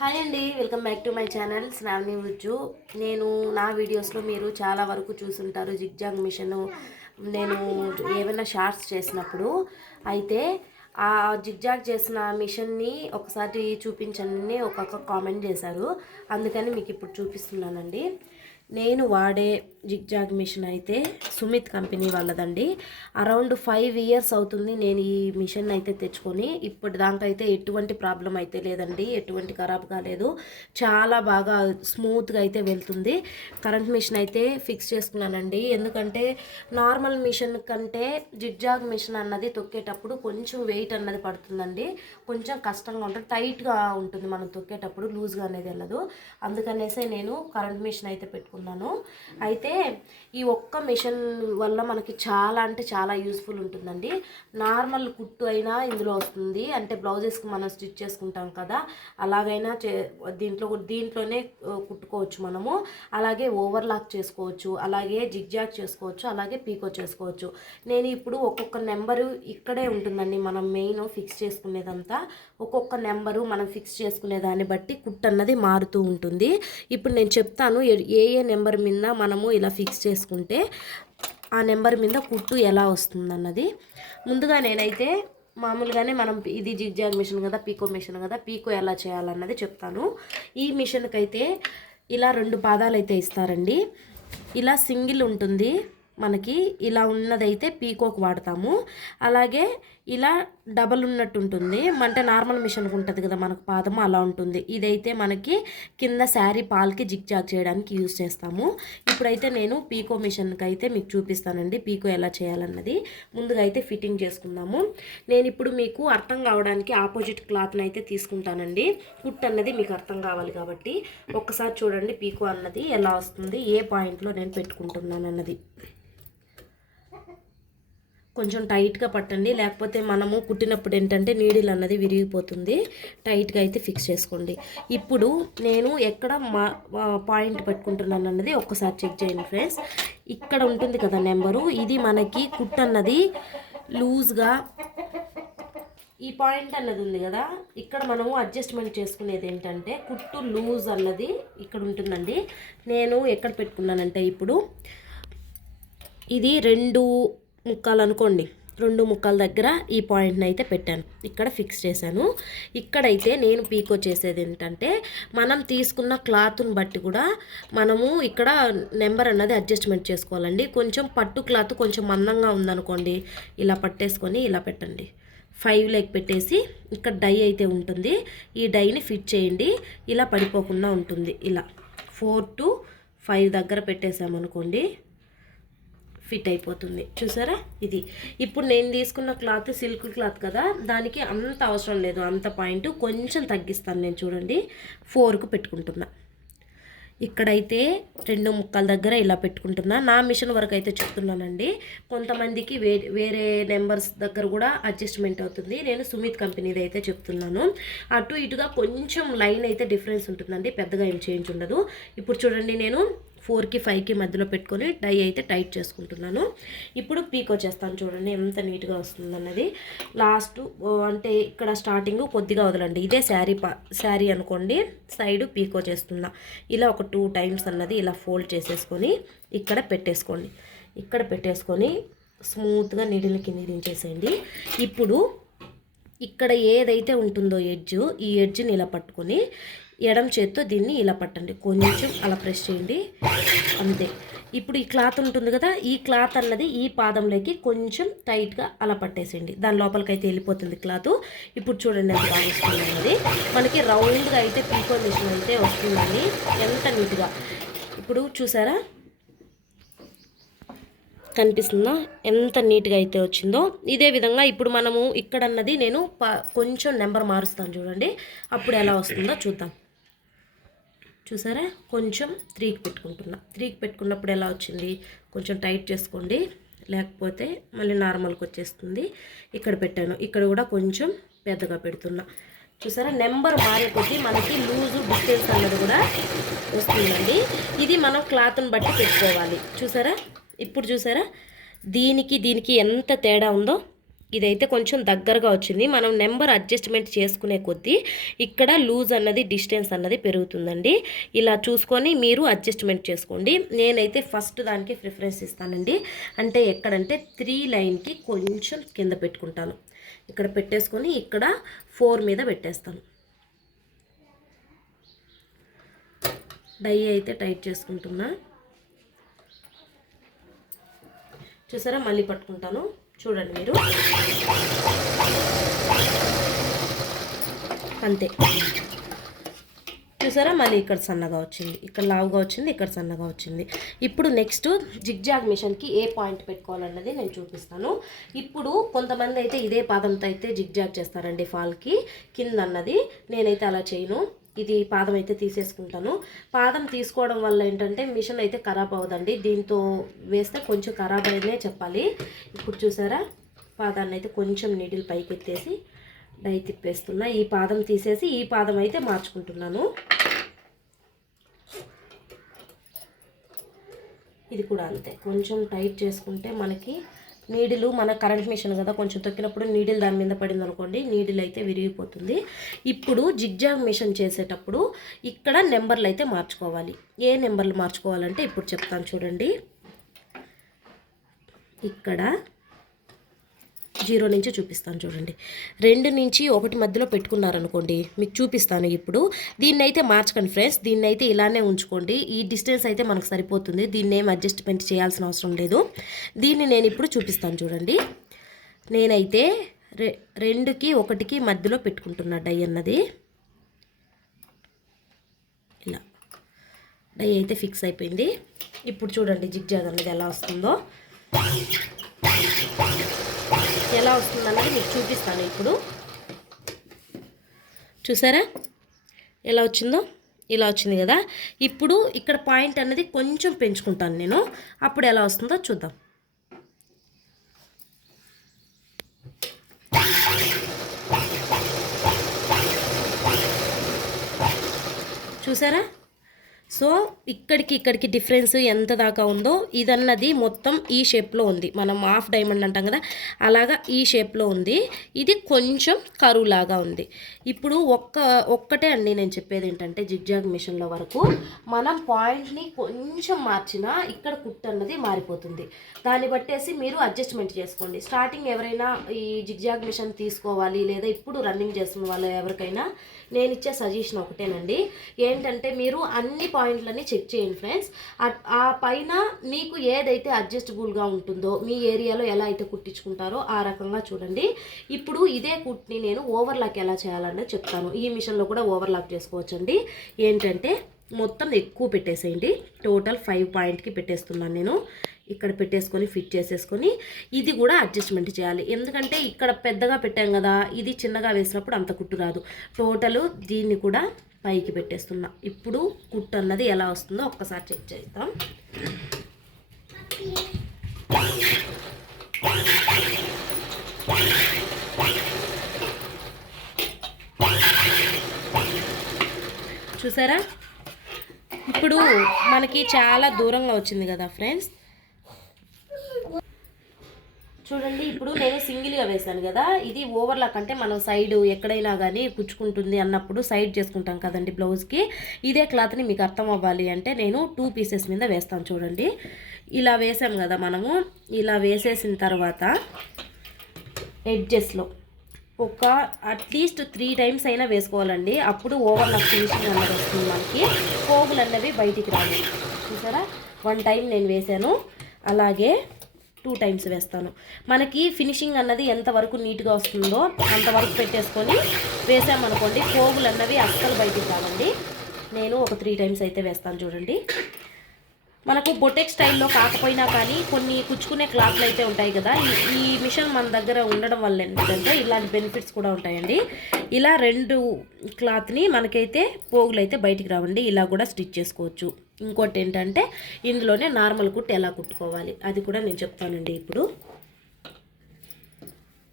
Hi అండి welcome back to my channel Sravani Ujju నేను నా వీడియోస్లో మీరు చాలా వరకు చూసుంటారు జిగ్జాగ్ మిషన్. నేను ఏమైనా షార్ట్స్ చేసినప్పుడు అయితే ఆ జిగ్జాగ్ చేసిన మిషన్ని ఒకసారి చూపించండి ఒక్కొక్క కామెంట్ చేశారు. అందుకని మీకు ఇప్పుడు చూపిస్తున్నానండి. నేను వాడే జిగ్జాగ్ మిషన్ అయితే సుమిత్ కంపెనీ వాళ్ళదండి. అరౌండ్ ఫైవ్ ఇయర్స్ అవుతుంది నేను ఈ మిషన్ అయితే తెచ్చుకొని. ఇప్పుడు దానికైతే ఎటువంటి ప్రాబ్లం అయితే లేదండి. ఎటువంటి ఖరాబ్ కాలేదు. చాలా బాగా స్మూత్గా అయితే వెళ్తుంది. కరెంట్ మిషన్ అయితే ఫిక్స్ చేసుకున్నానండి. ఎందుకంటే నార్మల్ మిషన్ కంటే జిగ్జాగ్ మిషన్ అన్నది తొక్కేటప్పుడు కొంచెం వెయిట్ అన్నది పడుతుందండి. కొంచెం కష్టంగా ఉంటుంది. టైట్గా ఉంటుంది మనం తొక్కేటప్పుడు. లూజ్గా అనేది వెళ్ళదు. అందుకనేసే నేను కరెంట్ మిషన్ అయితే పెట్టుకున్నాను. అయితే ఈ ఒక్క మిషన్ వల్ల మనకి చాలా అంటే చాలా యూస్ఫుల్ ఉంటుందండి. నార్మల్ కుట్టు అయినా ఇందులో వస్తుంది. అంటే బ్లౌజెస్కి మనం స్టిచ్ చేసుకుంటాం కదా అలాగైనా చే దీంట్లో దీంట్లోనే కుట్టుకోవచ్చు మనము. అలాగే ఓవర్లాక్ చేసుకోవచ్చు అలాగే జిగ్జాగ్ చేసుకోవచ్చు అలాగే పీకో చేసుకోవచ్చు. నేను ఇప్పుడు ఒక్కొక్క నెంబరు ఇక్కడే ఉంటుందండి. మనం మెయిన్ ఫిక్స్ చేసుకునేదంతా ఒక్కొక్క నెంబరు మనం ఫిక్స్ చేసుకునే దాన్ని బట్టి కుట్టు అన్నది మారుతూ ఉంటుంది. ఇప్పుడు నేను చెప్తాను ఏ ఏ నెంబర్ మీద మనము ఇలా ఫిక్స్ చేసుకుంటే ఆ నెంబర్ మీద కుట్టు ఎలా వస్తుంది అన్నది ముందుగా నేనైతే మామూలుగానే మనం ఇది జిగ్జాగ్ మిషన్ కదా పీకో మిషన్ కదా పీకో ఎలా చేయాలన్నది చెప్తాను. ఈ మిషన్కి అయితే ఇలా రెండు పాదాలు అయితే ఇస్తారండి. ఇలా సింగిల్ ఉంటుంది. మనకి ఇలా ఉన్నదైతే పీకోక్ వాడతాము. అలాగే ఇలా డబల్ ఉన్నట్టు ఉంటుంది అంటే నార్మల్ మిషన్కి ఉంటుంది కదా మనకు పాదము అలా ఉంటుంది. ఇదైతే మనకి కింద శారీ పాల్కి జిగ్ జాగ్ చేయడానికి యూస్ చేస్తాము. ఇప్పుడైతే నేను పీకో మిషన్కి అయితే మీకు చూపిస్తానండి. పీకో ఎలా చేయాలన్నది. ముందుగా అయితే ఫిట్టింగ్ చేసుకుందాము. నేను ఇప్పుడు మీకు అర్థం కావడానికి ఆపోజిట్ క్లాత్ని అయితే తీసుకుంటానండి. కుట్ అన్నది మీకు అర్థం కావాలి కాబట్టి. ఒక్కసారి చూడండి పీకో అన్నది ఎలా వస్తుంది. ఏ పాయింట్లో నేను పెట్టుకుంటున్నాను అన్నది కొంచెం టైట్గా పట్టండి. లేకపోతే మనము కుట్టినప్పుడు ఏంటంటే నీడిల్ అన్నది విరిగిపోతుంది. టైట్గా అయితే ఫిక్స్ చేసుకోండి. ఇప్పుడు నేను ఎక్కడ మా పాయింట్ పెట్టుకుంటున్నాను అన్నది ఒక్కసారి చెక్ చేయండి ఫ్రెండ్స్. ఇక్కడ ఉంటుంది కదా నెంబరు. ఇది మనకి కుట్ అన్నది లూజ్గా ఈ పాయింట్ అన్నది ఉంది కదా. ఇక్కడ మనము అడ్జస్ట్మెంట్ చేసుకునేది ఏంటంటే కుట్టు లూజ్ అన్నది ఇక్కడ ఉంటుందండి. నేను ఎక్కడ పెట్టుకున్నానంటే ఇప్పుడు ఇది రెండు ముక్కలు అనుకోండి రెండు ముక్కల దగ్గర ఈ పాయింట్ని అయితే పెట్టాను. ఇక్కడ ఫిక్స్ చేశాను. ఇక్కడైతే నేను పీకో చేసేది ఏంటంటే మనం తీసుకున్న క్లాత్ని బట్టి కూడా మనము ఇక్కడ నెంబర్ అన్నది అడ్జస్ట్మెంట్ చేసుకోవాలండి. కొంచెం పట్టు క్లాత్ కొంచెం మందంగా ఉందనుకోండి ఇలా పట్టేసుకొని ఇలా పెట్టండి. ఫైవ్ లెగ్ పెట్టేసి ఇక్కడ డై అయితే ఉంటుంది. ఈ డైని ఫిట్ చేయండి. ఇలా పడిపోకుండా ఉంటుంది. ఇలా ఫోర్ టు ఫైవ్ దగ్గర పెట్టేసామనుకోండి ఫిట్ అయిపోతుంది. చూసారా? ఇది. ఇప్పుడు నేను తీసుకున్న క్లాత్ సిల్క్ క్లాత్ కదా దానికి అంత అవసరం లేదు అంత పాయింట్. కొంచెం తగ్గిస్తాను నేను చూడండి. ఫోర్కు పెట్టుకుంటున్నా. ఇక్కడైతే రెండు ముక్కల దగ్గర ఇలా పెట్టుకుంటున్నా. నా మిషన్ వరకు అయితే చెప్తున్నానండి. కొంతమందికి వే వేరే నెంబర్స్ దగ్గర కూడా అడ్జస్ట్మెంట్ అవుతుంది. నేను సుమిత్ కంపెనీది అయితే చెప్తున్నాను. అటు ఇటుగా కొంచెం లైన్ అయితే డిఫరెన్స్ ఉంటుందండి. పెద్దగా ఏం చేంజ్ ఉండదు. ఇప్పుడు చూడండి నేను ఫోర్కి ఫైవ్కి మధ్యలో పెట్టుకొని డై అయితే టైట్ చేసుకుంటున్నాను. ఇప్పుడు పీకో చేస్తాను చూడండి ఎంత నీట్గా వస్తుంది అన్నది లాస్ట్ అంటే ఇక్కడ స్టార్టింగ్ కొద్దిగా వదలండి. ఇదే శారీ శారీ అనుకోండి సైడ్ పీకో చేస్తున్నా ఇలా ఒక టూ టైమ్స్ అన్నది ఇలా ఫోల్డ్ చేసేసుకొని ఇక్కడ పెట్టేసుకోండి. ఇక్కడ పెట్టేసుకొని స్మూత్గా నీడిని కిందికి దించేసేయండి. ఇప్పుడు ఇక్కడ ఏదైతే ఉంటుందో ఎడ్జ్ ఈ ఎడ్జ్ని ఇలా పట్టుకొని ఎడం చేత్తో దీన్ని ఇలా పట్టండి. కొంచెం అలా ప్రెస్ చేయండి. అంతే. ఇప్పుడు ఈ క్లాత్ ఉంటుంది కదా ఈ క్లాత్ అన్నది ఈ పాదంలోకి కొంచెం టైట్గా అలా పట్టేసేయండి. దాని లోపలికి అయితే వెళ్ళిపోతుంది క్లాత్. ఇప్పుడు చూడండి ఎంత బాగా వస్తుంది మనకి రౌండ్గా అయితే పీకో మిషన్ అయితే వస్తుందండి. ఎంత నీట్గా. ఇప్పుడు చూసారా? కనిపిస్తుందా? ఎంత నీట్గా అయితే వచ్చిందో. ఇదే విధంగా ఇప్పుడు మనము ఇక్కడ అన్నది నేను ప- కొంచెం నెంబర్ మారుస్తాను చూడండి. అప్పుడు ఎలా వస్తుందో చూద్దాం. చూసారా? కొంచెం త్రీకి పెట్టుకుంటున్నా. త్రీకి పెట్టుకున్నప్పుడు ఎలా వచ్చింది? కొంచెం టైట్ చేసుకోండి. లేకపోతే మళ్ళీ నార్మల్కి వచ్చేస్తుంది. ఇక్కడ పెట్టాను. ఇక్కడ కూడా కొంచెం పెద్దగా పెడుతున్నా. చూసారా? నెంబర్ మారే కొద్దీ మనకి లూజు డిస్టెన్స్ అన్నది కూడా వస్తుందండి. ఇది మనం క్లాత్ని బట్టి పెట్టుకోవాలి. చూసారా? ఇప్పుడు చూసారా? దీనికి దీనికి ఎంత తేడా ఉందో ఇదైతే కొంచెం దగ్గరగా వచ్చింది. మనం నెంబర్ అడ్జస్ట్మెంట్ చేసుకునే కొద్దీ ఇక్కడ లూజ్ అన్నది డిస్టెన్స్ అన్నది పెరుగుతుందండి. ఇలా చూసుకొని మీరు అడ్జస్ట్మెంట్ చేసుకోండి. నేనైతే ఫస్ట్ దానికి ప్రిఫరెన్స్ ఇస్తానండి. అంటే ఎక్కడంటే త్రీ లైన్కి కొంచెం కింద పెట్టుకుంటాను. ఇక్కడ పెట్టేసుకొని ఇక్కడ ఫోర్ మీద పెట్టేస్తాను. డై అయితే టైట్ చేసుకుంటున్నా. చూసారా? మళ్ళీ పట్టుకుంటాను. చూడండి మీరు. అంతే. చూసారా? మళ్ళీ ఇక్కడ సన్నగా వచ్చింది. ఇక్కడ లావుగా వచ్చింది ఇక్కడ సన్నగా వచ్చింది. ఇప్పుడు నెక్స్ట్ జిగ్జాగ్ మిషన్కి ఏ పాయింట్ పెట్టుకోవాలన్నది నేను చూపిస్తాను. ఇప్పుడు కొంతమంది అయితే ఇదే పాదంతో అయితే జిగ్జాగ్ చేస్తారండి ఫాల్కి. కింద అన్నది నేనైతే అలా చేయను. ఇది పాదం అయితే తీసేసుకుంటాను. పాదం తీసుకోవడం వల్ల ఏంటంటే మిషన్ అయితే ఖరాబ్ అవ్వదండి. దీంతో వేస్తే కొంచెం ఖరాబ్ అయినే చెప్పాలి. ఇప్పుడు చూసారా? పాదాన్ని అయితే కొంచెం నీడిల్ పైకి ఎత్తేసి డై తిప్పేస్తున్నా. ఈ పాదం తీసేసి ఈ పాదం అయితే మార్చుకుంటున్నాను. ఇది కూడా అంతే. కొంచెం టైట్ చేసుకుంటే మనకి నీడిలు మన కరెంట్ మిషన్ కదా కొంచెం తొక్కినప్పుడు నీడిల్ దాని మీద పడింది అనుకోండి నీడిల్ అయితే విరిగిపోతుంది. ఇప్పుడు జిగ్జాగ్ మిషన్ చేసేటప్పుడు ఇక్కడ నెంబర్లు అయితే మార్చుకోవాలి. ఏ నెంబర్లు మార్చుకోవాలంటే ఇప్పుడు చెప్తాను చూడండి. ఇక్కడ జీరో నుంచి చూపిస్తాను చూడండి. రెండు నుంచి ఒకటి మధ్యలో పెట్టుకున్నారనుకోండి మీకు చూపిస్తాను ఇప్పుడు. దీన్ని అయితే మార్చకండి ఫ్రెండ్స్ దీన్ని అయితే ఇలానే ఉంచుకోండి. ఈ డిస్టెన్స్ అయితే మనకు సరిపోతుంది దీన్ని ఏం అడ్జస్ట్మెంట్ చేయాల్సిన అవసరం లేదు. దీన్ని నేను ఇప్పుడు చూపిస్తాను చూడండి. నేనైతే రె రెండుకి ఒకటికి మధ్యలో పెట్టుకుంటున్నా డై అన్నది. ఇలా. డై అయితే ఫిక్స్ అయిపోయింది. ఇప్పుడు చూడండి జిగ్జాగ్ అనేది ఎలా వస్తుందో. ఎలా వస్తుందన్నది మీకు చూపిస్తాను ఇప్పుడు. చూసారా? ఎలా వచ్చిందో? ఇలా వచ్చింది కదా? ఇప్పుడు ఇక్కడ పాయింట్ అనేది కొంచెం పెంచుకుంటాను నేను. అప్పుడు ఎలా వస్తుందో చూద్దాం. చూసారా? సో ఇక్కడికి ఇక్కడికి డిఫరెన్స్ ఎంత దాకా ఉందో ఇదన్నది మొత్తం ఈ షేప్లో ఉంది. మనం హాఫ్ డైమండ్ అంటాం కదా అలాగా ఈ షేప్లో ఉంది. ఇది కొంచెం కరువు లాగా ఉంది. ఇప్పుడు ఒక్క ఒక్కటే అండి నేను చెప్పేది ఏంటంటే జిగ్జాగ్ మిషన్లో వరకు మనం పాయింట్ని కొంచెం మార్చినా ఇక్కడ కుట్ అన్నది మారిపోతుంది. దాన్ని బట్టేసి మీరు అడ్జస్ట్మెంట్ చేసుకోండి. స్టార్టింగ్ ఎవరైనా ఈ జిగ్జాగ్ మిషన్ తీసుకోవాలి లేదా ఇప్పుడు రన్నింగ్ చేస్తున్న వాళ్ళు ఎవరికైనా నేను ఇచ్చే సజెషన్ ఒకటేనండి. ఏంటంటే మీరు అన్ని పాయింట్లని చెక్ చేయండి ఫ్రెండ్స్. ఆ- పైన మీకు ఏదైతే అడ్జస్టబుల్గా ఉంటుందో మీ ఏరియాలో ఎలా అయితే కుట్టించుకుంటారో ఆ రకంగా చూడండి. ఇప్పుడు ఇదే కుట్ని నేను ఓవర్లాక్ ఎలా చేయాలన్నది చెప్తాను. ఈ మిషన్లో కూడా ఓవర్లాక్ చేసుకోవచ్చండి. ఏంటంటే మొత్తం ఎక్కువ పెట్టేసేయండి. టోటల్ ఫైవ్ పాయింట్కి పెట్టేస్తున్నాను నేను. ఇక్కడ పెట్టేసుకొని ఫిట్ చేసేసుకొని ఇది కూడా అడ్జస్ట్మెంట్ చేయాలి. ఎందుకంటే ఇక్కడ పెద్దగా పెట్టాం కదా ఇది చిన్నగా వేసినప్పుడు అంత కుట్టు రాదు. టోటల్ దీన్ని కూడా పైకి పెట్టేస్తున్నా. ఇప్పుడు కుట్టు అన్నది ఎలా వస్తుందో ఒక్కసారి చెక్ చేద్దాం. చూసారా? ఇప్పుడు మనకి చాలా దూరంగా వచ్చింది కదా ఫ్రెండ్స్? చూడండి ఇప్పుడు నేను సింగిల్గా వేసాను కదా ఇది ఓవర్లాక్ అంటే మనం సైడ్ ఎక్కడైనా కానీ కుచ్చుకుంటుంది అన్నప్పుడు సైడ్ చేసుకుంటాం కదండి బ్లౌజ్కి ఇదే క్లాత్ని మీకు అర్థం అవ్వాలి అంటే నేను టూ పీసెస్ మీద వేస్తాను చూడండి. ఇలా వేసాం కదా మనము ఇలా వేసేసిన తర్వాత ఎడ్జెస్లో ఒక అట్లీస్ట్ త్రీ టైమ్స్ అయినా వేసుకోవాలండి. అప్పుడు ఓవర్ లాక్ ఫినిషింగ్ అన్నది వస్తుంది మనకి. పోగులు అన్నవి బయటికి రావు. చూసారా? వన్ టైం నేను వేసాను అలాగే టూ టైమ్స్ వేస్తాను. మనకి ఫినిషింగ్ అన్నది ఎంతవరకు నీట్గా వస్తుందో అంతవరకు పెట్టేసుకొని వేసామనుకోండి పోగులు అన్నవి అస్సలు బయటికి రావండి. నేను ఒక త్రీ టైమ్స్ అయితే వేస్తాను చూడండి. మనకు బొటెక్ స్టైల్లో కాకపోయినా కానీ కొన్ని కుచ్చుకునే క్లాత్లు అయితే ఉంటాయి కదా ఈ- ఈ మిషన్ మన దగ్గర ఉండడం వల్ల ఏంటంటే ఇలాంటి బెనిఫిట్స్ కూడా ఉంటాయండి. ఇలా రెండు క్లాత్ని మనకైతే పోగులు అయితే బయటికి రావండి ఇలా కూడా స్టిచ్ చేసుకోవచ్చు. ఇంకోటి ఏంటంటే ఇందులోనే నార్మల్ కుట్టు ఎలా కుట్టుకోవాలి? అది కూడా నేను చెప్తానండి ఇప్పుడు.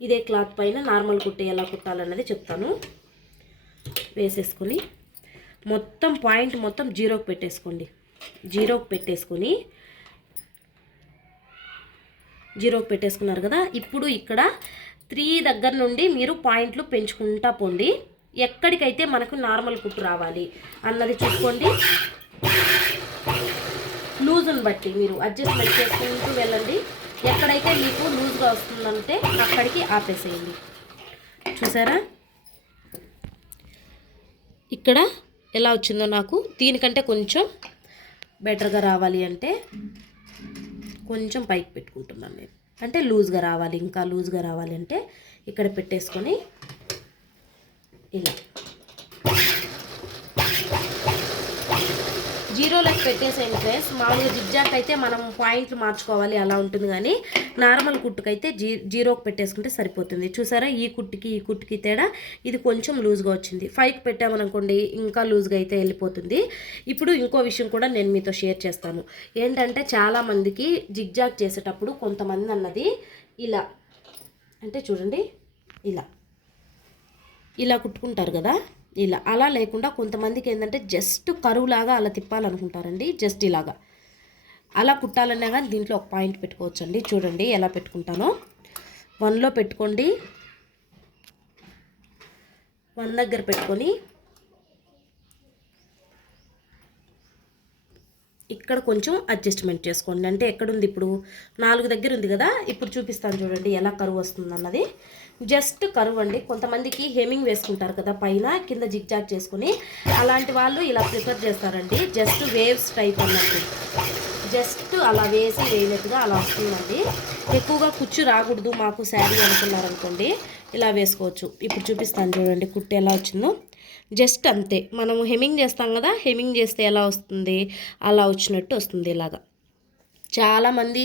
ఇదే క్లాత్ పైన నార్మల్ కుట్టు ఎలా కుట్టాలన్నది చెప్తాను. వేసేసుకొని మొత్తం పాయింట్ మొత్తం జీరోకి పెట్టేసుకోండి. జీరోకి పెట్టేసుకొని జీరోకి పెట్టేసుకున్నారు కదా? ఇప్పుడు ఇక్కడ త్రీ దగ్గర నుండి మీరు పాయింట్లు పెంచుకుంటా పోండి. ఎక్కడికైతే మనకు నార్మల్ కుట్టు రావాలి అన్నది చూసుకోండి. లూజుని బట్టి మీరు అడ్జస్ట్మెంట్ చేసుకుంటూ వెళ్ళండి. ఎక్కడైతే మీకు లూజ్గా వస్తుందంటే అక్కడికి ఆపేసేయండి. చూసారా? ఇక్కడ ఎలా వచ్చిందో నాకు దీనికంటే కొంచెం బెటర్గా రావాలి అంటే కొంచెం పైకి పెట్టుకుంటున్నాను నేను. అంటే లూజ్గా రావాలి ఇంకా లూజ్గా రావాలి అంటే ఇక్కడ పెట్టేసుకొని ఇలా. జీరోలోకి లెక్క పెట్టేసేయండి ఫ్రెండ్స్. మామూలుగా జిగ్జాక్ అయితే మనం పాయింట్లు మార్చుకోవాలి అలా ఉంటుంది కానీ నార్మల్ కుట్టుకైతే జీ జీరోకి పెట్టేసుకుంటే సరిపోతుంది. చూసారా? ఈ కుట్టుకి ఈ కుట్టుకి తేడా. ఇది కొంచెం లూజ్గా వచ్చింది. ఫైవ్కి పెట్టామనుకోండి ఇంకా లూజ్గా అయితే వెళ్ళిపోతుంది. ఇప్పుడు ఇంకో విషయం కూడా నేను మీతో షేర్ చేస్తాను. ఏంటంటే చాలామందికి జిగ్జాక్ చేసేటప్పుడు కొంతమంది అన్నది ఇలా అంటే చూడండి ఇలా. ఇలా కుట్టుకుంటారు కదా? ఇలా అలా లేకుండా కొంతమందికి ఏంటంటే జస్ట్ కరువులాగా అలా తిప్పాలనుకుంటారండి జస్ట్ ఇలాగా. అలా కుట్టాలన్నా కానీ దీంట్లో ఒక పాయింట్ పెట్టుకోవచ్చండి. చూడండి ఎలా పెట్టుకుంటానో. వన్లో పెట్టుకోండి. వన్ దగ్గర పెట్టుకొని ఇక్కడ కొంచెం అడ్జస్ట్మెంట్ చేసుకోండి. అంటే ఎక్కడుంది ఇప్పుడు? నాలుగు దగ్గర ఉంది కదా? ఇప్పుడు చూపిస్తాను చూడండి ఎలా కరువు వస్తుంది అన్నది జస్ట్ కరువు అండి. కొంతమందికి హెమింగ్ వేసుకుంటారు కదా పైన కింద జిగ్జాగ్ చేసుకుని. అలాంటి వాళ్ళు ఇలా ప్రిఫర్ చేస్తారండి. జస్ట్ వేవ్స్ టైప్ అన్నట్టు. జస్ట్ అలా వేసి వేయనట్టుగా అలా వస్తుందండి. ఎక్కువగా కుచ్చు రాకూడదు మాకు శారీ అనుకున్నారనుకోండి ఇలా వేసుకోవచ్చు. ఇప్పుడు చూపిస్తాను చూడండి కుట్టు ఎలా వచ్చిందో. జస్ట్ అంతే. మనము హెమింగ్ చేస్తాం కదా హెమింగ్ చేస్తే ఎలా వస్తుంది అలా వచ్చినట్టు వస్తుంది ఇలాగా. చాలామంది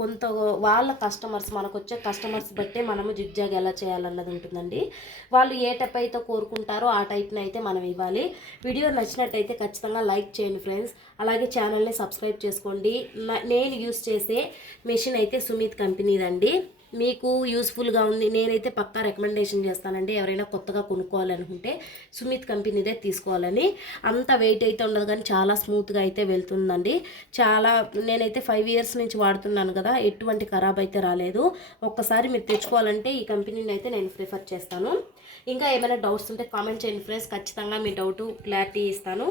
కొంత వాళ్ళ కస్టమర్స్ మనకు వచ్చే కస్టమర్స్ బట్టే మనము జిగ్జాగ్ ఎలా చేయాలన్నది ఉంటుందండి. వాళ్ళు ఏ టైప్ అయితే కోరుకుంటారో ఆ టైప్ని అయితే మనం ఇవ్వాలి. వీడియో నచ్చినట్టయితే ఖచ్చితంగా లైక్ చేయండి ఫ్రెండ్స్. అలాగే ఛానల్ని సబ్స్క్రైబ్ చేసుకోండి. నేను యూస్ చేసే మెషిన్ అయితే సుమిత్ కంపెనీదండి. మీకు యూస్ఫుల్గా ఉంది. నేనైతే పక్కా రికమెండేషన్ చేస్తానండి. ఎవరైనా కొత్తగా కొనుక్కోవాలనుకుంటే సుమిత్ కంపెనీదే తీసుకోవాలని. అంత వెయిట్ అయితే ఉండదు కానీ చాలా స్మూత్గా అయితే వెళ్తుందండి. చాలా నేనైతే ఫైవ్ ఇయర్స్ నుంచి వాడుతున్నాను కదా ఎటువంటి ఖరాబ్ అయితే రాలేదు. ఒక్కసారి మీరు తెచ్చుకోవాలంటే ఈ కంపెనీని అయితే నేను ప్రిఫర్ చేస్తాను. ఇంకా ఏమైనా డౌట్స్ ఉంటే కామెంట్ చేయండి ఫ్రెండ్స్ ఖచ్చితంగా మీ డౌట్ క్లారిటీ ఇస్తాను.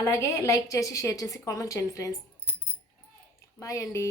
అలాగే లైక్ చేసి షేర్ చేసి కామెంట్ చేయండి ఫ్రెండ్స్ బాయ్ అండి.